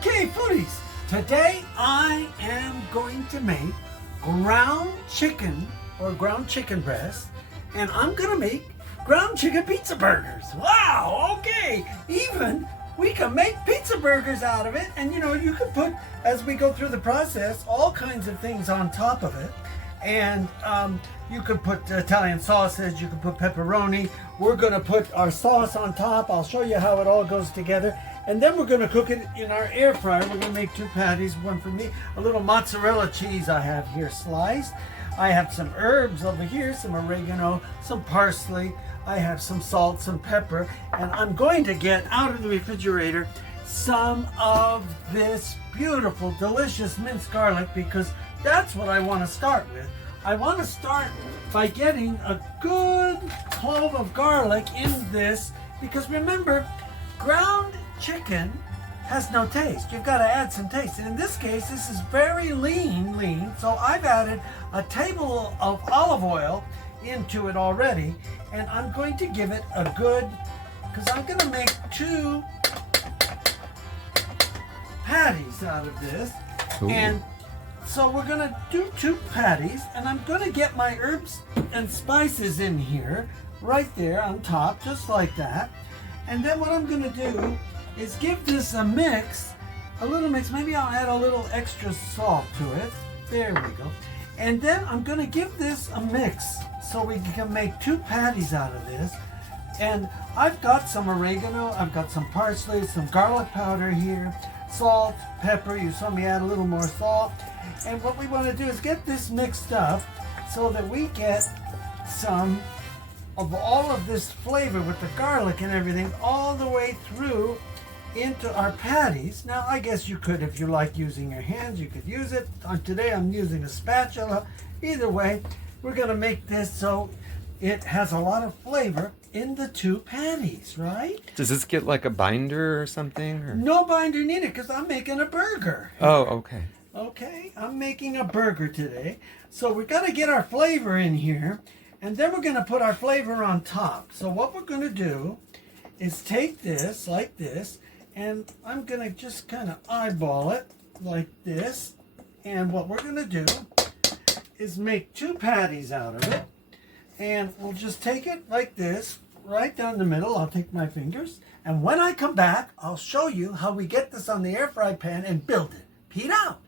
Okay, foodies, today I am going to make ground chicken or ground chicken breast, and I'm gonna make ground chicken pizza burgers. Wow, okay, even we can make pizza burgers out of it, and you can put, as we go through the process, all kinds of things on top of it. And you could put Italian sausage, you could put pepperoni. We're gonna put our sauce on top. I'll show you how it all goes together. And then we're gonna cook it in our air fryer. We're gonna make two patties, one for me. A little mozzarella cheese I have here sliced. I have some herbs over here, some oregano, some parsley. I have some salt, some pepper. And I'm going to get out of the refrigerator some of this beautiful, delicious minced garlic, because that's what I want to start with. I want to start by getting a good clove of garlic in this, because remember, ground chicken has no taste. You've got to add some taste. And in this case, this is very lean. So I've added a table of olive oil into it already. And I'm going to give it a good, because I'm going to make two patties out of this. Ooh. And so we're gonna do two patties, and I'm gonna get my herbs and spices in here, right there on top, just like that. And then what I'm gonna do is give this a mix, a little mix. Maybe I'll add a little extra salt to it. There we go. And then I'm gonna give this a mix so we can make two patties out of this. And I've got some oregano, I've got some parsley, some garlic powder here, salt, pepper. You saw me add a little more salt. And what we want to do is get this mixed up so that we get some of all of this flavor with the garlic and everything all the way through into our patties. Now, I guess you could, if you like using your hands, you could use it. Today I'm using a spatula. Either way, we're going to make this so it has a lot of flavor in the two patties, right? Does this get like a binder or something? Or? No binder needed, because I'm making a burger. Oh, okay. Okay, I'm making a burger today. So we're going to get our flavor in here, and then we're going to put our flavor on top. So what we're going to do is take this like this, and I'm going to just kind of eyeball it like this. And what we're going to do is make two patties out of it. And we'll just take it like this, right down the middle. I'll take my fingers. And when I come back, I'll show you how we get this on the air fry pan and build it. Pete out.